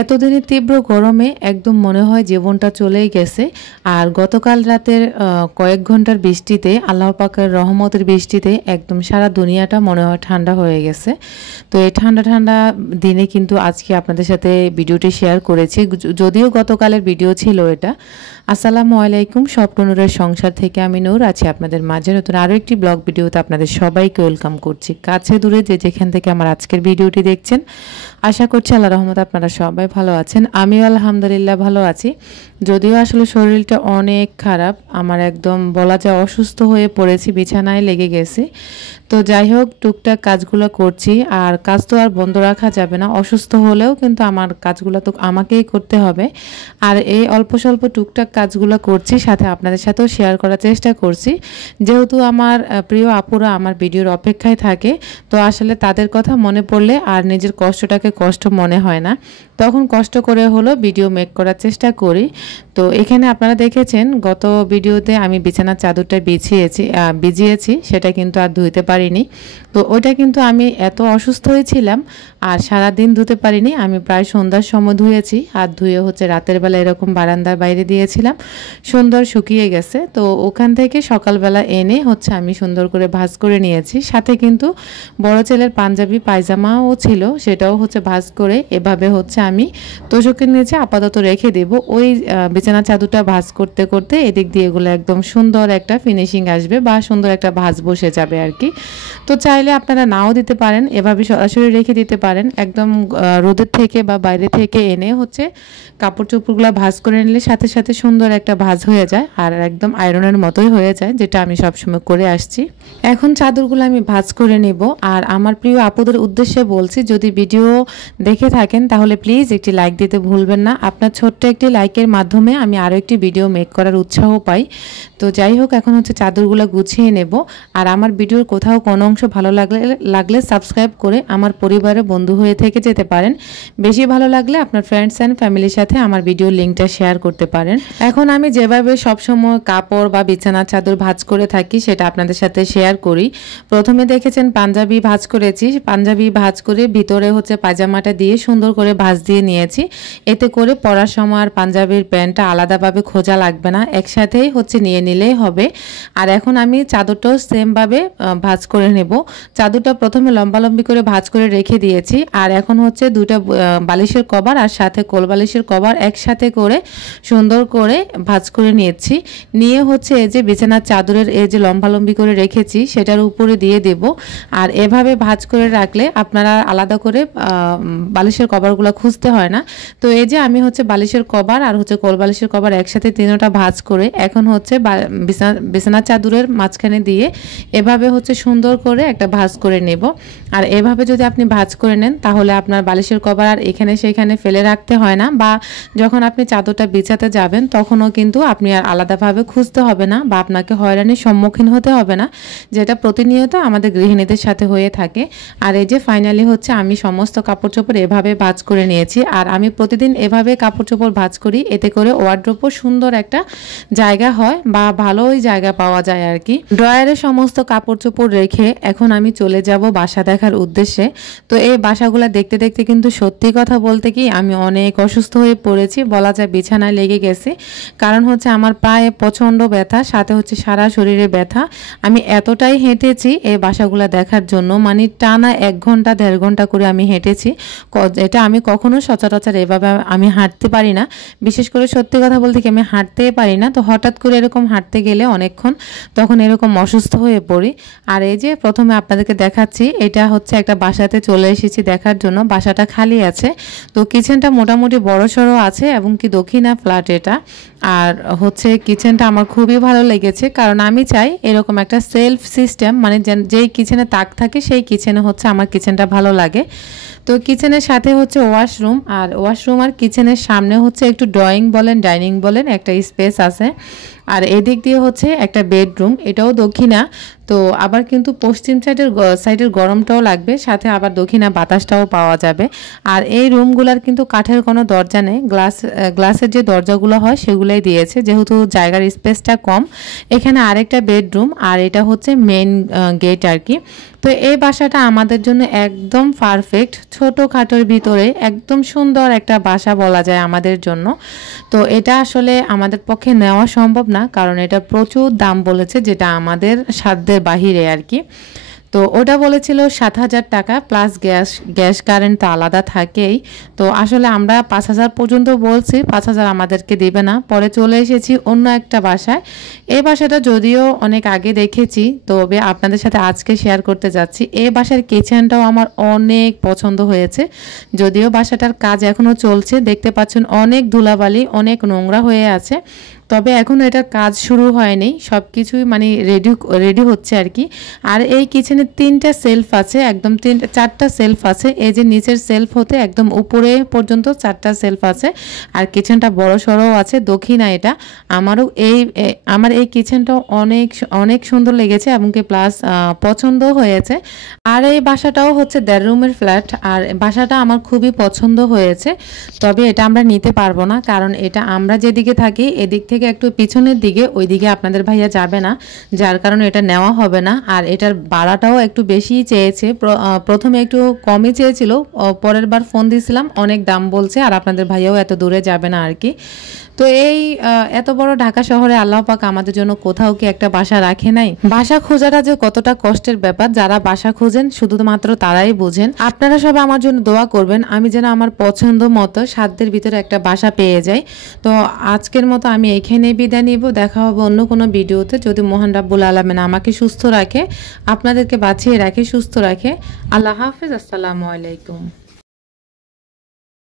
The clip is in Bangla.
এতদিনের তীব্র গরমে একদম মনে হয় জীবনটা চলেই গেছে। আর গতকাল রাতের কয়েক ঘন্টার বৃষ্টিতে, আল্লাহ পাকের রহমতের বৃষ্টিতে একদম সারা দুনিয়াটা মনে হয় ঠান্ডা হয়ে গেছে। তো এই ঠান্ডা ঠান্ডা দিনে কিন্তু আজকে আপনাদের সাথে ভিডিওটি শেয়ার করেছি, যদিও গতকালের ভিডিও ছিল এটা। আসসালামু আলাইকুম, স্বপ্ননূরের সংসার থেকে আমি নূর আছি আপনাদের মাঝে নতুন আরও একটি ব্লগ ভিডিওতে আপনাদের সবাইকে ওয়েলকাম করছি। কাছে দূরে যে যেখান থেকে আমার আজকের ভিডিওটি দেখছেন, আশা করছি আল্লাহ রহমত আপনারা সবাই ভালো আছেন। আমিও আলহামদুলিল্লাহ ভালো আছি, যদিও আসলে শরীরটা অনেক খারাপ। আমার একদম বলা যায় অসুস্থ হয়ে পড়েছি, বিছানায় লেগে গেছি। তো যাই হোক, টুকটাক কাজগুলো করছি, আর কাজ তো আর বন্ধ রাখা যাবে না। অসুস্থ হলেও কিন্তু আমার কাজগুলো তো আমাকেই করতে হবে। আর এই অল্প স্বল্প টুকটাক কাজগুলো করছি, সাথে আপনাদের সাথেও শেয়ার করার চেষ্টা করছি। যেহেতু আমার প্রিয় আপুরা আমার ভিডিওর অপেক্ষায় থাকে, তো আসলে তাদের কথা মনে পড়লে আর নিজের কষ্টটাকে কষ্ট মনে হয় না, তখন কষ্ট করে হলো ভিডিও মেক করার চেষ্টা করি। তো এখানে আপনারা দেখেছেন গত ভিডিওতে আমি বিছানার চাদরটা ভিজিয়েছি, সেটা কিন্তু আর ধুইতে পারিনি। তো ওইটা কিন্তু আমি এত অসুস্থ হয়েছিলাম আর সারাদিন ধুতে পারিনি। আমি প্রায় সন্ধ্যার সময় ধুয়েছি, আর ধুয়ে হচ্ছে রাতের বেলা এরকম বারান্দার বাইরে দিয়েছিলাম, সুন্দর শুকিয়ে গেছে। তো ওখান থেকে সকালবেলা এনে হচ্ছে আমি সুন্দর করে ভাঁজ করে নিয়েছি। সাথে কিন্তু বড় ছেলের পাঞ্জাবি পায়জামাও ছিল, সেটাও হচ্ছে ভাঁজ করে এভাবে হচ্ছে আমি তোষকের নিচে আপাতত রেখে দেব। ওই বিছানা চাদরটা ভাঁজ করতে করতে এদিক দিয়ে এগুলো একদম সুন্দর একটা ফিনিশিং আসবে বা সুন্দর একটা ভাঁজ বসে যাবে আর কি। তো চাইলে আপনারা নাও দিতে পারেন, এভাবে সরাসরি রেখে দিতে পারেন। একদম রোদের থেকে বা বাইরে থেকে এনে হচ্ছে কাপড় চোপড়গুলো ভাঁজ করে নিলে সাথে সাথে সুন্দর একটা ভাঁজ হয়ে যায়, আর একদম আয়রনের মতোই হয়ে যায়, যেটা আমি সবসময় করে আসছি। এখন চাদরগুলো আমি ভাঁজ করে নেব। আর আমার প্রিয় আপুদের উদ্দেশ্যে বলছি, যদি ভিডিও দেখে থাকেন তাহলে প্লিজ একটি লাইক দিতে ভুলবেন না। আপনার ছোট্ট একটি লাইকের মাধ্যমে আমি আরও একটি ভিডিও মেক করার উৎসাহ পাই। তো যাই হোক, এখন হচ্ছে চাদরগুলো গুছিয়ে নেব। আর আমার ভিডিওর কোথাও কোনো অংশ ভালো লাগলে সাবস্ক্রাইব করে আমার পরিবারের বন্ধু হয়ে থেকে যেতে পারেন। বেশি ভালো লাগলে আপনার ফ্রেন্ডস অ্যান্ড ফ্যামিলির সাথে আমার ভিডিওর লিঙ্কটা শেয়ার করতে পারেন। এখন আমি যেভাবে সবসময় কাপড় বা বিছানার চাদর ভাঁজ করে থাকি সেটা আপনাদের সাথে শেয়ার করি। প্রথমে দেখেছেন পাঞ্জাবি ভাঁজ করেছি, পাঞ্জাবি ভাঁজ করে ভিতরে হচ্ছে পায়জামাটা দিয়ে সুন্দর করে ভাঁজ দিয়ে নিয়েছি। এতে করে পরার সময় আর পাঞ্জাবির প্যান্টটা আলাদাভাবে খোঁজা লাগবে না, একসাথেই হচ্ছে নিয়ে নিলেই হবে। আর এখন আমি চাদরটাও সেমভাবে ভাঁজ করে নেব। চাদরটা প্রথমে লম্বালম্বি করে ভাঁজ করে রেখে দিয়েছি, আর এখন হচ্ছে দুটো বালিশের কভার আর সাথে কোল বালিশের কভার একসাথে করে সুন্দর করে ভাঁজ করে নিয়েছি। নিয়ে হচ্ছে এই যে বিছানার চাদরের এই যে লম্বালম্বি করে রেখেছি সেটার উপরে দিয়ে দেব। আর এভাবে ভাঁজ করে রাখলে আপনারা আলাদা করে বালিশের কভারগুলো খুঁজতে হয় না। তো এই যে আমি হচ্ছে বালিশের কভার আর হচ্ছে কোল বালিশের কভার একসাথে তিনটা ভাঁজ করে এখন হচ্ছে বিছানার চাদরের মাঝখানে দিয়ে এভাবে হচ্ছে সুন্দর করে একটা ভাঁজ করে নেব। আর এভাবে যদি আপনি ভাঁজ করে নেন তাহলে আপনার বালিশের কভার আর এখানে সেখানে ফেলে রাখতে হয় না, বা যখন আপনি চাদরটা বিছাতে যাবেন তখনও কিন্তু আপনি আর আলাদাভাবে খুঁজতে হবে না বা আপনাকে হয়রানির সম্মুখীন হতে হবে না, যেটা প্রতিনিয়ত আমাদের গৃহিণীদের সাথে হয়ে থাকে। আর এই যে ফাইনালি হচ্ছে আমি সমস্ত কাপড় চোপড় এভাবে ভাঁজ করে নিয়েছি। আর আমি প্রতিদিন এভাবে কাপড় চোপড় ভাঁজ করি, এতে করে ওয়ার্ড্রোবও সুন্দর একটা জায়গা হয় বা ভালোই জায়গা পাওয়া যায় আর কি। ড্রয়ারে সমস্ত কাপড় চোপড় রেখে এখন আমি চলে যাব বাসা দেখার উদ্দেশ্যে। তো এই বাসাগুলো দেখতে দেখতে কিন্তু সত্যি কথা বলতে কি আমি অনেক অসুস্থ হয়ে পড়েছি, বলা যায় বিছানায় লেগে গেছে। কারণ হচ্ছে আমার পায়ে প্রচণ্ড ব্যথা, সাথে হচ্ছে সারা শরীরে ব্যথা। আমি এতটাই হেঁটেছি এই বাসাগুলো দেখার জন্য, মানে টানা 1 ঘন্টা 1.5 ঘন্টা করে আমি হেঁটেছি। এটা আমি কখনো সচরাচর এভাবে আমি হাঁটতে পারি না, বিশেষ করে সত্যি কথা বলতে কি আমি হাঁটতেই পারি না। তো হঠাৎ করে এরকম হাঁটতে গেলে অনেকক্ষণ তখন এরকম অসুস্থ হয়ে পড়ি। আর এই যে প্রথমে আপনাদেরকে দেখাচ্ছি, এটা হচ্ছে একটা বাসাতে চলে এসেছি দেখার জন্য। বাসাটা খালি আছে, তো কিচেনটা মোটামুটি বড়সড় আছে এবং কি দক্ষিণা ফ্ল্যাট এটা। আর হচ্ছে কিচেনটা আমার খুবই ভালো লেগেছে, কারণ আমি চাই এরকম একটা সেলফ সিস্টেম, মানে যেই কিচেনে তাক থাকে সেই কিচেনে হচ্ছে আমার কিচেনটা ভালো লাগে। তো কিচেনের সাথে হচ্ছে ওয়াশরুম, আর ওয়াশরুম আর কিচেনের সামনে হচ্ছে একটু ড্রয়িং বলেন ডাইনিং বলেন একটা স্পেস আছে। আর এদিক দিয়ে হচ্ছে একটা বেডরুম, এটাও দক্ষিণা। তো আবার কিন্তু পশ্চিম সাইডের গরমটাও লাগবে, সাথে আবার দক্ষিণা বাতাসটাও পাওয়া যাবে। আর এই রুমগুলার কিন্তু কাঠের কোনো দরজা নেই, গ্লাসের যে দরজাগুলো হয় সেগুলো বলেই দিয়েছে, যেহেতু জায়গার স্পেসটা কম। এখানে আরেকটা বেডরুম আর এটা হচ্ছে মেইন গেট আর কি। তো এই বাসাটা আমাদের জন্য একদম পারফেক্ট, ছোটোখাটোর ভিতরে একদম সুন্দর একটা বাসা বলা যায় আমাদের জন্য। তো এটা আসলে আমাদের পক্ষে নেওয়া সম্ভব না, কারণ এটা প্রচুর দাম বলেছে, যেটা আমাদের সাধ্যের বাহিরে আর কি। তো ওটা বলেছিল 7,000 টাকা প্লাস গ্যাস কারেন্ট তো আলাদা থাকেই। তো আসলে আমরা 5,000 পর্যন্ত বলছি, 5,000 আমাদেরকে দেবে না। পরে চলে এসেছি অন্য একটা বাসায়। এই বাসাটা যদিও অনেক আগে দেখেছি, তবে আপনাদের সাথে আজকে শেয়ার করতে যাচ্ছি। এই বাসার কিচেনটাও আমার অনেক পছন্দ হয়েছে, যদিও বাসাটার কাজ এখনও চলছে। দেখতে পাচ্ছেন অনেক ধুলাবালি, অনেক নোংরা হয়ে আছে, তবে এখনও এটার কাজ শুরু হয়নি। সব কিছুই মানে রেডি হচ্ছে আর কি। আর এই কিচেনে 3টা সেলফ আছে, একদম 4টা সেলফ আছে। এই যে নিচের সেলফ হতে একদম উপরে পর্যন্ত 4টা সেলফ আছে। আর কিচেনটা বড় সড়ও আছে, দক্ষিণা এটা। আমার এই কিচেনটাও অনেক অনেক সুন্দর লেগেছে এবং কি প্লাস পছন্দ হয়েছে। আর এই বাসাটাও হচ্ছে 1.5 রুমের ফ্ল্যাট, আর বাসাটা আমার খুবই পছন্দ হয়েছে। তবে এটা আমরা নিতে পারবো না, কারণ এটা আমরা যেদিকে থাকি এদিক থেকে একটু পিছনের দিকে, ওইদিকে আপনাদের ভাইয়া যাবে না, যার কারণে এটা নেওয়া হবে না। আর এটার ভাড়াটাও একটু বেশিই চেয়েছে, প্রথমে একটু কমই চেয়েছিল, পরের বার ফোন দিয়েছিলাম অনেক দাম বলছে, আর আপনাদের ভাইয়াও এত দূরে যাবে না আর কি। তো এই এত বড় ঢাকা শহরে আল্লাহ পাক আমাদের জন্য কোথাও কি একটা বাসা রাখে নাই? বাসা খোঁজাটা যে কতটা কষ্টের ব্যাপার, যারা বাসা খোঁজেন শুধুমাত্র তারাই বোঝেন। আপনারা সবাই আমার জন্য দোয়া করবেন, আমি যেন আমার পছন্দ মতো সাধ্যের ভিতরে একটা বাসা পেয়ে যাই। তো আজকের মতো আমি এখানে বিদায় নিব, দেখা হবে অন্য কোনো ভিডিওতে, যদি মহান রাব্বুল আলামিন আমাকে সুস্থ রাখে, আপনাদেরকে বাঁচিয়ে রাখে, সুস্থ রাখে। আল্লাহ হাফেজ, আসসালামু আলাইকুম।